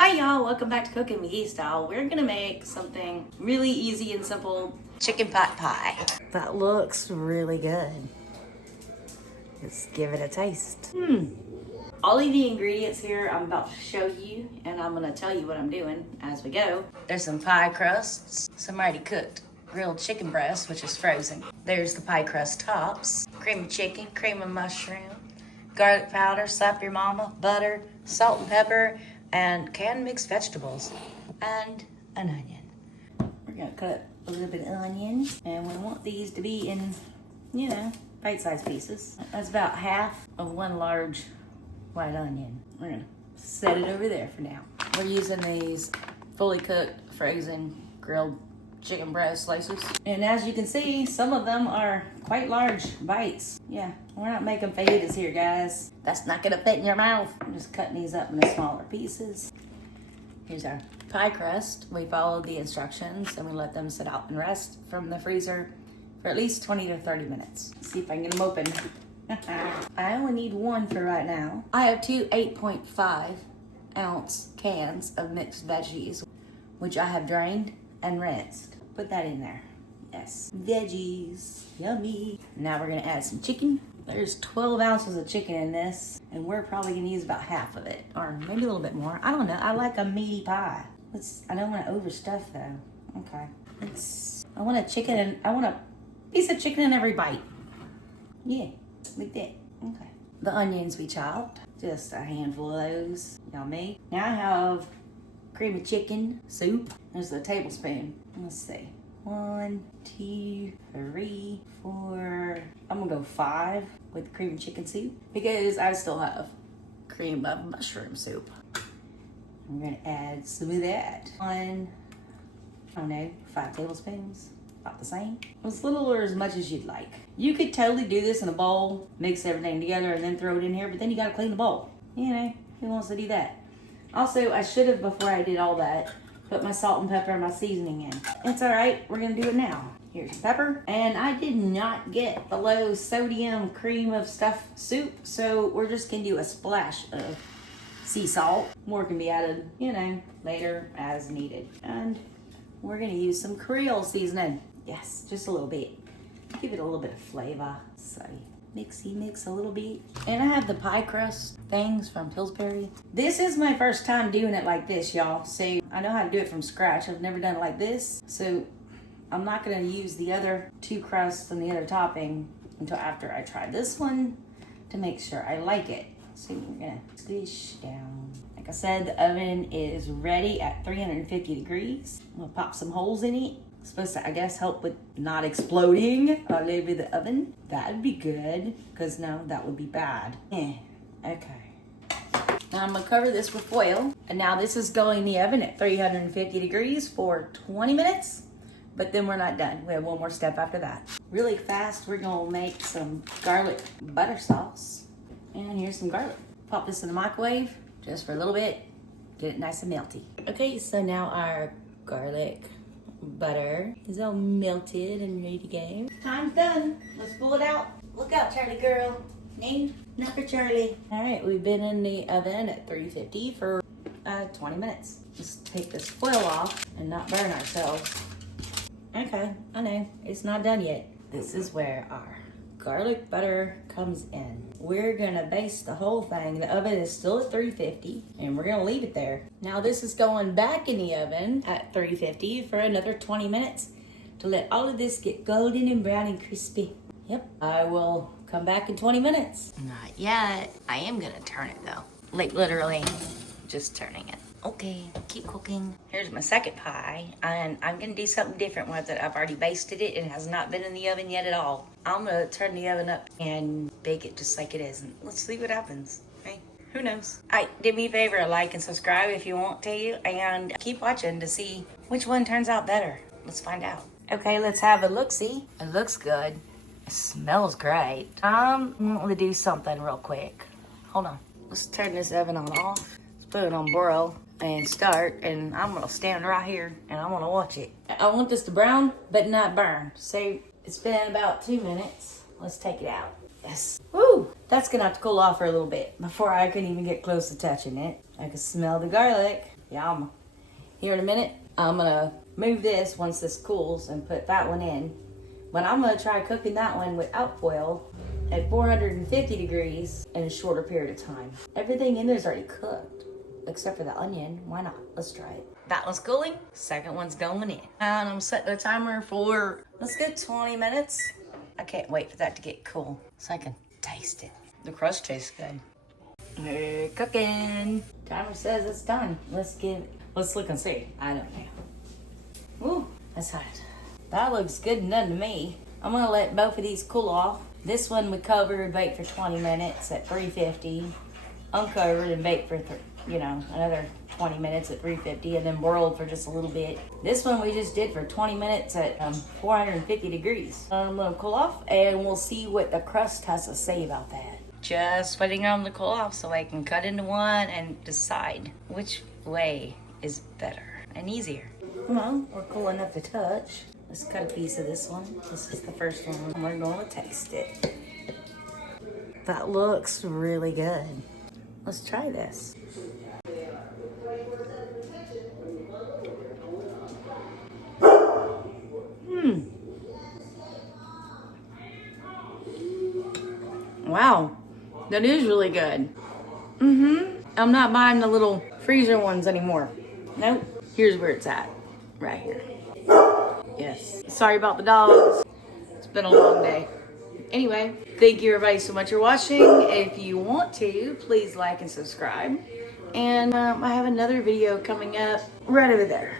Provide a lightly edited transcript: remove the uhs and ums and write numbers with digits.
Hi y'all, welcome back to Cooking McGee Style. We're gonna make something really easy and simple. Chicken pot pie. That looks really good. Let's give it a taste. All of the ingredients here I'm about to show you, and I'm gonna tell you what I'm doing as we go. There's some pie crusts, some already cooked grilled chicken breast, which is frozen. There's the pie crust tops, cream of chicken, cream of mushroom, garlic powder, slap your mama, butter, salt and pepper, and canned mixed vegetables, and an onion. We're gonna cut a little bit of onion, and we want these to be in, bite-sized pieces. That's about half of one large white onion. We're gonna set it over there for now. We're using these fully cooked, frozen, grilled chicken breast slices. And as you can see, some of them are quite large bites. Yeah, we're not making fajitas here, guys. That's not gonna fit in your mouth. I'm just cutting these up into smaller pieces. Here's our pie crust. We followed the instructions and we let them sit out and rest from the freezer for at least 20 to 30 minutes. Let's see if I can get them open. I only need one for right now. I have two 8.5 ounce cans of mixed veggies, which I have drained and rinsed. Put that in there. Yes, veggies, yummy. Now we're gonna add some chicken. There's 12 ounces of chicken in this, and we're probably gonna use about half of it, or maybe a little bit more. I don't know, I like a meaty pie. I don't wanna overstuff though. Okay, I want a piece of chicken in every bite. Yeah, like that, okay. The onions we chopped, just a handful of those, yummy. Now I have cream of chicken soup. There's a tablespoon. Let's see. 1, 2, 3, 4. I'm gonna go 5 with cream of chicken soup because I still have cream of mushroom soup. I'm gonna add some of that. 5 tablespoons. About the same. As little or as much as you'd like. You could totally do this in a bowl, mix everything together, and then throw it in here, but then you gotta clean the bowl. Who wants to do that? Also, I should have, before I did all that, put my salt and pepper and my seasoning in. It's all right, we're gonna do it now. Here's the pepper. And I did not get the low sodium cream of stuff soup, so we're just gonna do a splash of sea salt. More can be added, later as needed. And we're gonna use some Creole seasoning. Yes, just a little bit. Give it a little bit of flavor. So mix a little bit. And I have the pie crust things from Pillsbury. This is my first time doing it like this, y'all. So I know how to do it from scratch. I've never done it like this. So I'm not gonna use the other 2 crusts and the other topping until after I try this one to make sure I like it. So we're gonna squish down. Like I said, the oven is ready at 350 degrees. I'm gonna pop some holes in it. It's supposed to, I guess, help with not exploding all over the oven. That'd be good, because no, that would be bad. Okay. Now I'm gonna cover this with foil. And now this is going in the oven at 350 degrees for 20 minutes, but then we're not done. We have one more step after that. Really fast, we're gonna make some garlic butter sauce. And here's some garlic. Pop this in the microwave just for a little bit, get it nice and melty. Okay, so now our garlic butter is all melted and ready to go. Time's done. Let's pull it out. Look out, Charlie girl. No, not for Charlie. All right, we've been in the oven at 350 for 20 minutes. Let's take this foil off and not burn ourselves. Okay, I know, it's not done yet. This is where our garlic butter comes in. We're gonna baste the whole thing. The oven is still at 350 and we're gonna leave it there. Now this is going back in the oven at 350 for another 20 minutes to let all of this get golden and brown and crispy. Yep, I will come back in 20 minutes. Not yet. I am gonna turn it though. Like literally just turning it. Okay, keep cooking. Here's my second pie, and I'm gonna do something different with it. I've already basted it. It has not been in the oven yet at all. I'm gonna turn the oven up and bake it just like it is, and let's see what happens. Hey, who knows? All right, do me a favor, like and subscribe if you want to, and keep watching to see which one turns out better. Let's find out. Okay, let's have a look-see. It looks good. It smells great. I'm gonna do something real quick. Hold on. Let's turn this oven on off. Let's put it on broil and start, and I'm gonna stand right here and I'm gonna watch it. I want this to brown but not burn. So it's been about 2 minutes. Let's take it out. Yes. Woo! That's gonna have to cool off for a little bit before I can even get close to touching it. I can smell the garlic. Yum. Here in a minute, I'm gonna move this once this cools and put that one in. But I'm gonna try cooking that one without foil at 450 degrees in a shorter period of time. Everything in there is already cooked, except for the onion. Why not? Let's try it. That one's cooling, second one's going in. And I'm setting the timer for, let's go 20 minutes. I can't wait for that to get cool so I can taste it. The crust tastes good. Hey, cooking. Timer says it's done. Let's look and see. I don't know. Ooh, that's hot. That looks good and done to me. I'm gonna let both of these cool off. This one we covered and baked for 20 minutes at 350. Uncovered and baked for, another 20 minutes at 350 and then broiled for just a little bit. This one we just did for 20 minutes at 450 degrees. I'm gonna cool off and we'll see what the crust has to say about that. Just waiting on the cool off so I can cut into one and decide which way is better and easier. Well, we're cool enough to touch. Let's cut a piece of this one. This is the first one. And we're going to taste it. That looks really good. Let's try this. Wow, that is really good. I'm not buying the little freezer ones anymore. Nope. Here's where it's at. Right here. Yes. Sorry about the dogs. It's been a long day. Anyway, thank you everybody so much for watching. If you want to, please like and subscribe. And I have another video coming up right over there.